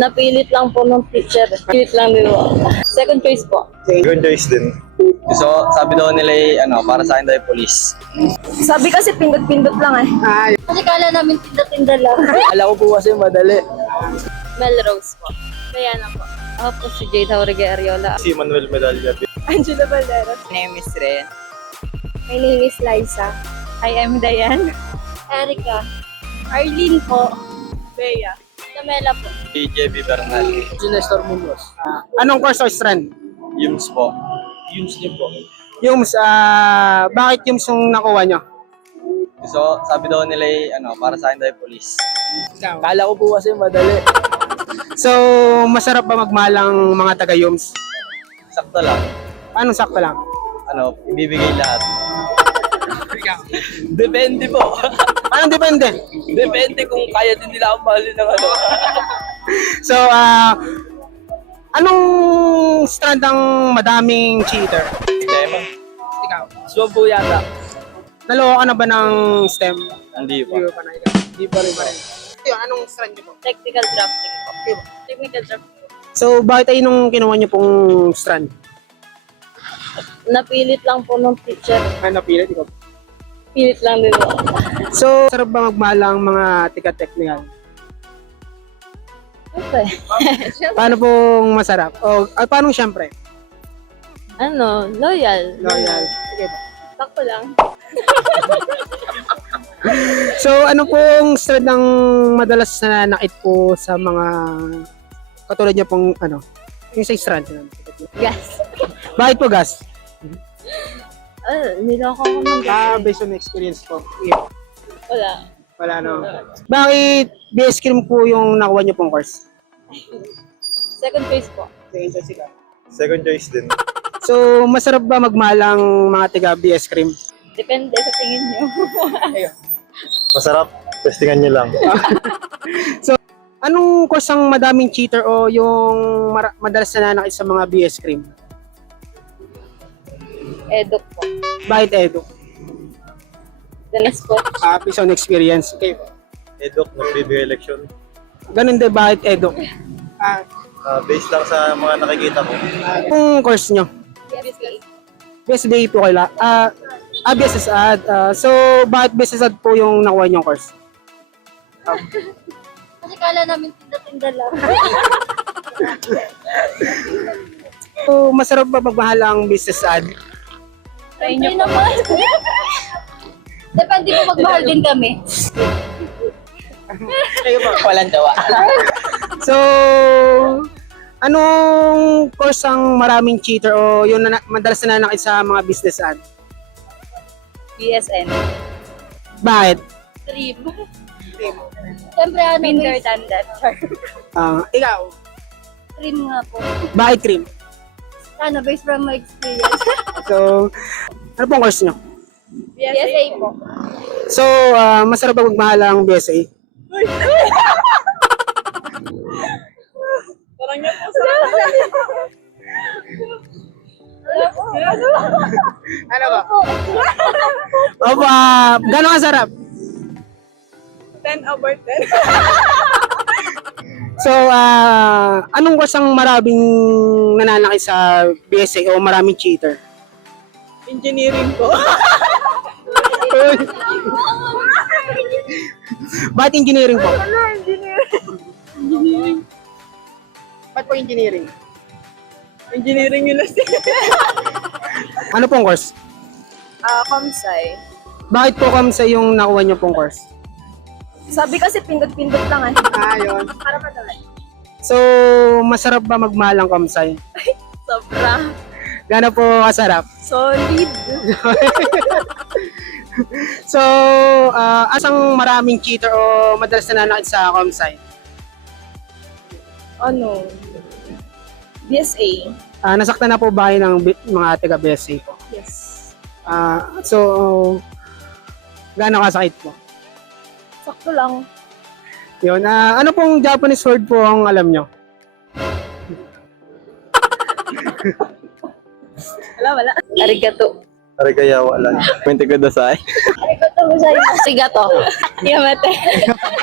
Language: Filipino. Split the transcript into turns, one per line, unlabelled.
Napilit lang po ng teacher. Pilit lang din po. Second choice po.
Second choice din.
So, sabi daw nila eh, ano, para sa akin daw yung police.
Sabi kasi pindot-pindot lang eh.
Ay,
Kasi kala namin tinda-tinda lang.
Alam ko po kasi madali.
Melrose po. Kaya na po. Ako po si Jade Haurige Ariola.
Si Manuel Medalla.
Angela Valderas.
My name is Ren.
My name is Liza. I am Diane. Erica. Arlene po. Bea. Camela po.
Si JB Bernal.
si Nestor Munoz. Ah, anong course o strand?
Yums po. Yums din po.
Yung, ah, bakit yung yung nakuha nyo?
So, sabi daw nila eh, ano, para sa akin daw yung police.
Kala ko po kasi madali. So, masarap ba magmalang mga taga-yums?
Sakto lang.
Anong sakto lang?
Ano, ibibigay lahat. Depende po.
Anong depende?
Depende kung kaya din nila akong mahalin ng ano.
So, ah, anong strand ang madaming cheater?
Tema.
Ikaw.
Swab po yata.
Naloko ka na ba ng STEM?
Hindi po.
Hindi pa na ikaw. Hindi pa rin pa rin. Yun, anong strand nyo po?
Technical drafting po. Technical drafting po.
So, bakit ay nung kinuha nyo pong strand?
Napilit lang po ng teacher.
Ay, napilit ikaw.
Pilit lang din po.
So, sarap ba magmalang mga tika-technical?
Okay.
Paano pong masarap? O, ah, paano siyempre?
ano, loyal.
Loyal. Sige po.
Sakto lang.
So, ano pong strand ang madalas na nakit po sa mga katulad niya pong ano, yung sa strand?
Gas.
Bakit po gas?
Ah, niloko ko ng
Ah, based on experience po. Yeah.
Wala.
Wala no. Bakit BS cream po yung nakuha niyo pong course?
Second choice po.
Second choice din.
So, masarap ba magmalang mga tiga BS cream?
Depende sa tingin nyo.
Masarap. Testingan nyo lang.
Anong course ang madaming cheater o yung mara- madalas na nanakit sa mga BS cream?
Edok po.
Bakit edo?
Dalas po.
Ah, based on experience. Okay.
Edok, nagbibigay election.
Ganun din, bakit edo? Ah,
Ah, based lang sa mga nakikita ko.
Anong course nyo? BSBA po kaila. Ah, ah, BSS ad. Ah, so, bakit BSS ad po yung nakuha niyong course?
Kasi kala namin tinda-tinda lang.
So, masarap ba magmahal ang business ad?
Try nyo naman. Depende po magmahal din kami.
Walang dawa.
So, anong course ang maraming cheater o yung nana- madalas na nanakit sa mga business ad?
BSN.
Bakit?
Trim. Siyempre ano, Binder than that.
Ah, ikaw,
Trim nga po.
bakit cream?
Ano, based from my experience.
So, ano pong course nyo?
BSA po.
So, ah, masarap ba magmahal ang BSA? Ano ba? Opo, ah, gano'ng kasarap?
10 over 10.
So, ah, anong course ang maraming nananakit sa BSA o maraming cheater?
Engineering po.
Bakit engineering po?
Engineering.
Ba't po engineering?
Engineering yun lang
Ano pong course?
Ah, Kamsay.
Bakit po kamsa yung nakuha niyo pong course?
Sabi kasi pindot-pindot lang eh.
Ah, yun.
Para madali.
So, masarap ba magmahal ang kamsay?
Sobra.
Gano'n po kasarap?
Solid.
So, ah, asang maraming cheater o madalas na nanakit sa kamsay?
Ano? BSA.
Ah, nasaktan na po ba ng mga taga BSA po?
Yes.
Ah, so, gano'n kasakit po?
Sakto lang.
Yun, ah, ano pong Japanese word po ang alam nyo?
Wala, wala. Arigato.
Arigayawa lang.
Kwente ko dasay.
Arigato gozaimasu. Arigato. Yamate.